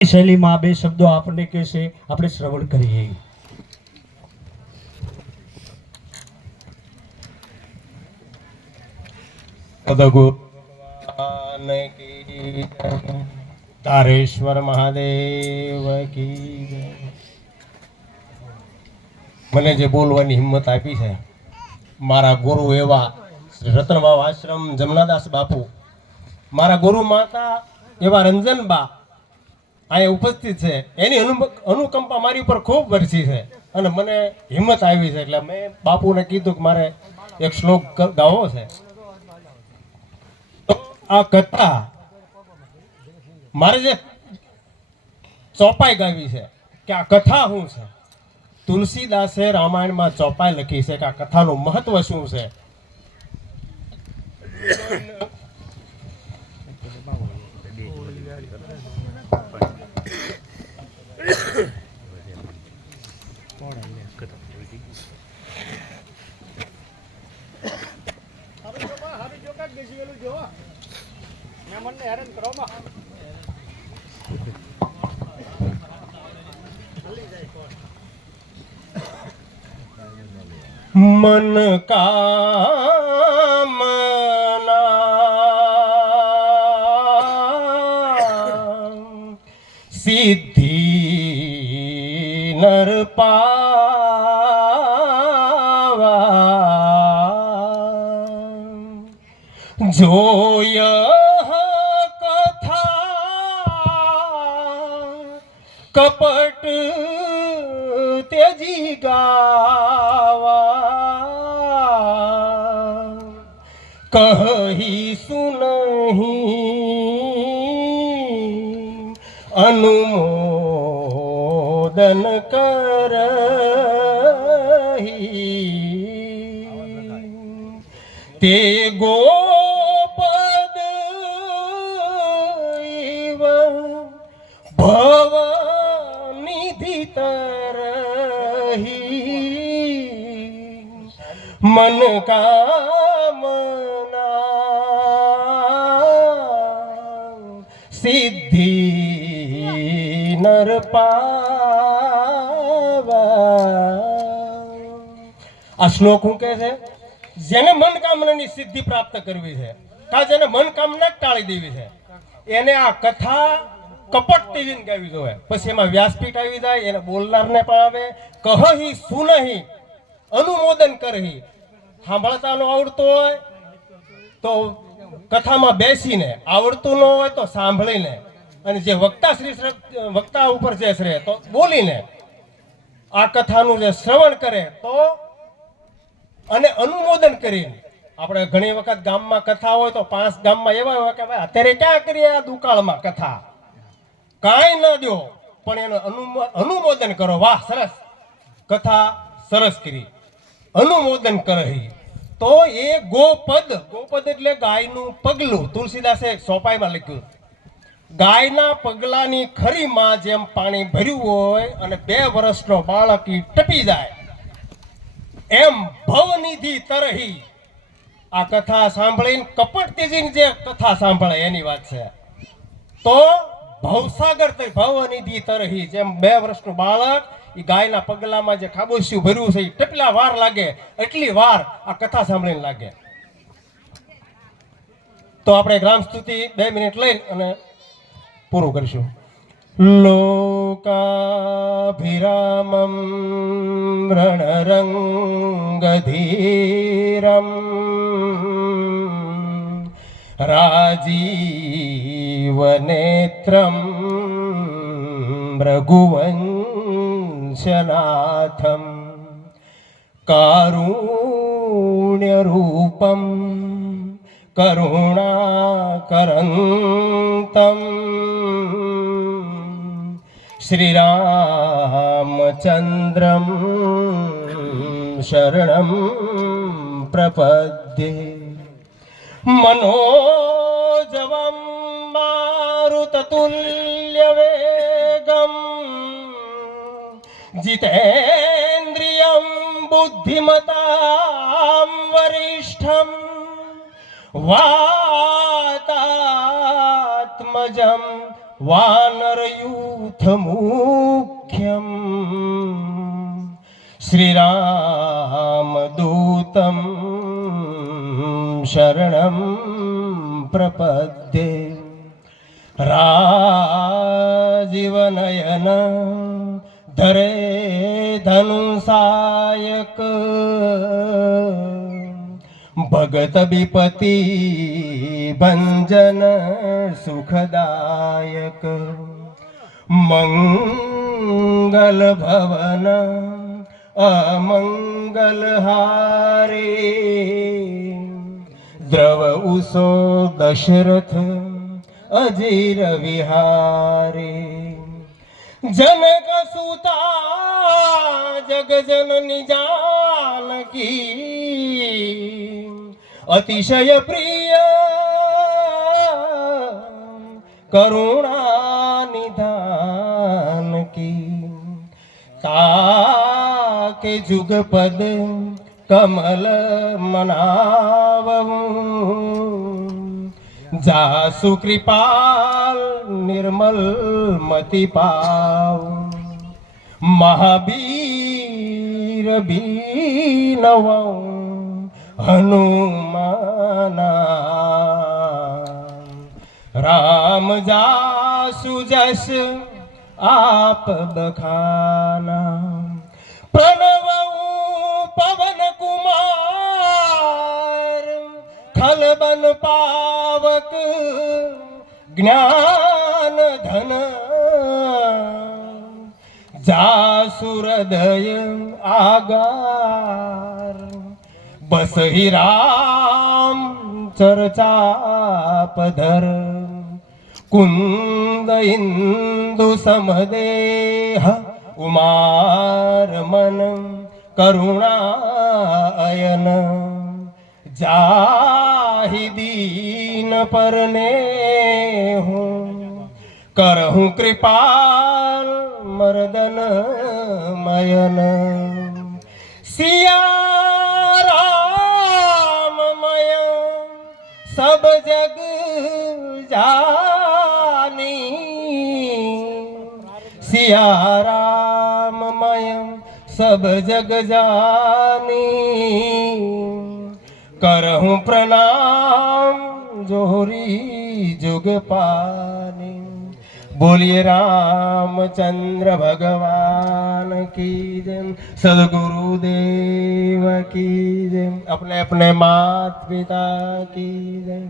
શૈલીમાં બે શબ્દો આપણને કહેશે, આપણે શ્રવણ કરીએ. ભગવાન કી જય. તારેશ્વર મહાદેવ કી જય. મને જે બોલવાની હિંમત આપી છે મારા ગુરુ એવા શ્રી રતનબાવ આશ્રમ જમનાદાસ બાપુ, મારા ગુરુ માતા એવા રંજનબા અહીંયા ઉપસ્થિત છે, એની અનુકંપા મારી ઉપર ખૂબ વરસી છે અને મને હિંમત આવી છે. એટલે મેં બાપુને કીધું કે મારે એક શ્લોક ગાવો છે. તો આ કથા મારે જે ચોપાઈ ગાવી છે કે આ કથા શું છે, તુલસીદાસે રામાયણમાં ચોપાઈ લખી છે કે આ કથાનું મહત્વ શું છે. મન કામના સિદ્ધિ નર પાવા, જોય કપટ તેજી ગાવા, કહી સુનહી અનુમોદન કરહી, તે ગોપદ ભવ મન કામના સિદ્ધિ નર પાવા. આ શ્લોક શું કહે છે? જેને મનકામનાની સિદ્ધિ પ્રાપ્ત કરવી છે, કા જેને મનકામના ટાળી દેવી છે, એને આ કથા કપટ ટીવીને ગાવી જોઈએ. પછી એમાં વ્યાસપીઠ આવી જાય, એને બોલનારને પણ આવે. કહી સુનહી અનુમોદન કરહી. સાંભળતા ન આવડતું હોય તો કથામાં બેસીને, આવડતું ન હોય તો સાંભળીને, અને જે વક્તા ઉપર જે શ્રેય તો બોલીને આ કથાનું જે શ્રવણ કરે તો, અને અનુમોદન કરીને. આપણે ઘણી વખત ગામમાં કથા હોય તો 5 ગામમાં એવા હોય કે ભાઈ અત્યારે ક્યાં કરીએ આ દુકાળમાં કથા, કાંઈ ન દો પણ એનું અનુમોદન કરો. વાહ, સરસ કથા, સરસ કરી, અનુમોદન કરહી. તો એ ગોપદ એટલે ગાયનું પગલું. તુલસીદાસે સોપાઈમાં લખ્યું, ગાયના પગલાની ખરીમાં જેમ પાણી ભર્યું હોય અને 2 વર્ષનો બાળક ટપી જાય, એમ ભવનિધિ તરહી. આ કથા સાંભળીને કપટતીજીની જે કથા સાંભળે એની વાત છે. તો ભવસાગર ભવનિધિ તરહી, જેમ 2 વર્ષનું બાળક એ ગાયના પગલામાં જે ખાબોચિયું ભર્યું છે, એ કેટલા વાર લાગે એટલી વાર આ કથા સાંભળીને લાગે. તો આપણે ગ્રામ સ્તુતિ 2 મિનિટ લઈને અને પૂરું કરીશું. લોકાભિરામમ રણરંગધીરમ રાજીવનેત્રમ રઘુવંશનાથમ કારુણ્યરૂપમ કરુણાકરંતમ શ્રીરામચંદ્રમ શરણમ પ્રપદ્યે. મનોજવમ મારુતતુલ્યવેગમ जितेन्द्रियं बुद्धिमतां वरिष्ठं वातात्मजं वानरयूथ मुख्यम श्रीरामदूतं शरणं प्रपद्ये राजीवनयन धरे धनुषायक भगत विपति भंजन सुखदायक मंगल भवन अमंगल हारे द्रव उसो दशरथ अजीर विहारे जनक सुता जग जननी जानकी अतिशय प्रिय करुणा निधान की ताके जुगपद कमल मनावं जासु कृपाल निर्मल मति पाव महावीर बीनवं हनुमाना राम जासु जस आप बखाना प्रणवऊ पवन कुमार खलबन पावक ज्ञान धन जासु हृदय आगार बस ही राम चर्चा पधर कुंद इंदु समदेह उमार मन करुणा अयन जाहि दीन परने हूँ करहूँ कृपाल मर्दन मयन सिया राममय सब जग जानी सिया राममय सब जग जानी करहूँ प्रणाम जोहरी जुग पानी बोलिए रामचंद्र भगवान की जय सदगुरुदेव की जय अपने अपने माता पिता की जय।